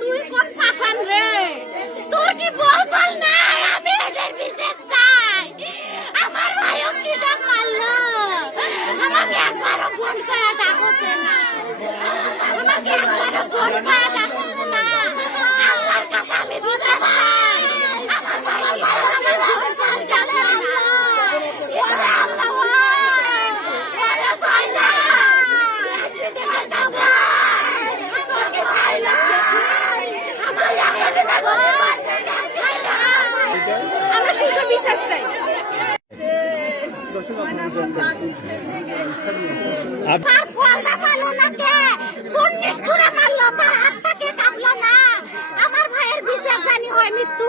তুই কোন পাশান রে? তোর কি বলছাল নাই? আমি এদের বিশেষ চাই আমার ভাইও কি ডাক মারলো আমাকে একবারও ফোন করে ডাকছে না আমাকে একবারও ফোন করে ডাকছে না আল্লাহর কাছে আমি বিশেষ চাই আমার ভাই আমার বিশেষ চাই জানে না ওরে আল্লাহ ওরে ভাই না আমরা শুধু বিশ্বাস চাই তার ফলটা পালো না কে কোন নিষ্ঠুরে মারলো তার হাতটা কে কাটলো না আমার ভাইয়ের বিচার জানি হয় মৃত্যু।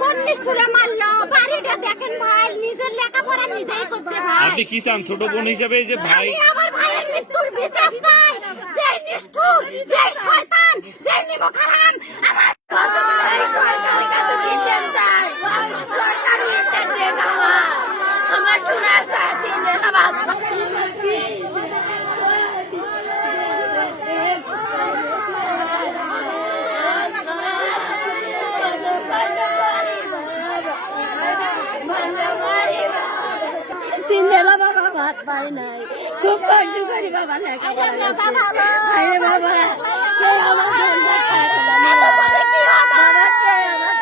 কোন নিষ্ঠুরে মারলো? বাড়িটা দেখেন ভাই নিজের লেখাপড়া নিজেই করছে ভাই। আপনি কি চান? ছোট বোন হিসেবে যে ভাই আমার ভাইয়ের মৃত্যুর বিচার চাই। যে নিষ্ঠুর যে শয়তান যে নিমখারাম আমার এই সরকারের কাছে বিচার চাই সরকার বিচার দেখ আমার আমার শোনা সাথ দিন আমার তিন বেলা বাবা ভাত পাই নাই খুব কষ্ট করি বাবা লেখাপড়া করছে আরে বাবা কে আমার জন্য খাবে না বাবা কে আমার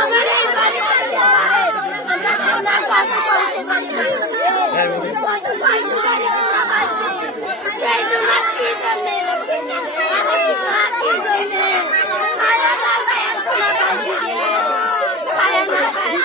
আমার এই আমরা পারি কত পাইতে পারি সেই জন্য কি জন্যে কি জন্যে খায়া না খায়া সোনা পাইতে খায়া না খায়া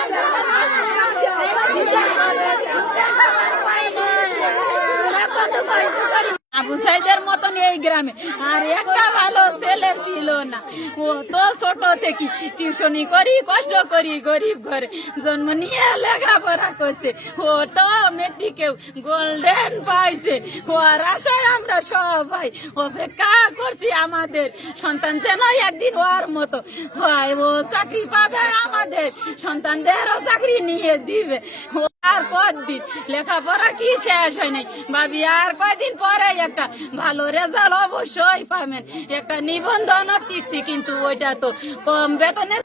কত কষ্ট করি আবু সাইদের মতন এই গ্রামে। আর একটা ভালো ছেলে ছিল না। ও তো ছোট থেকে টিউশনি করি, কষ্ট করি গরিব ঘরে। জন্ম নিয়ে লেখাপড়া করছে। ও তো মেট্রিকেও গোল্ডেন পাইছে। ওর আশায় আমরা সবাই অপেক্ষা করছি আমাদের। সন্তান যেন একদিন ওর মতো হয়। ও চাকরি পাবে আমাদের। সন্তানদেরও চাকরি নিয়ে দিবে। ও আর কদিন লেখাপড়া কি শেষ হয় নাই? ভাবি, আর কয়দিন পরে একটা ভালো রেজাল্ট অবশ্যই পাবেন। একটা নিবন্ধন কিন্তু ওইটা তো কম বেতনে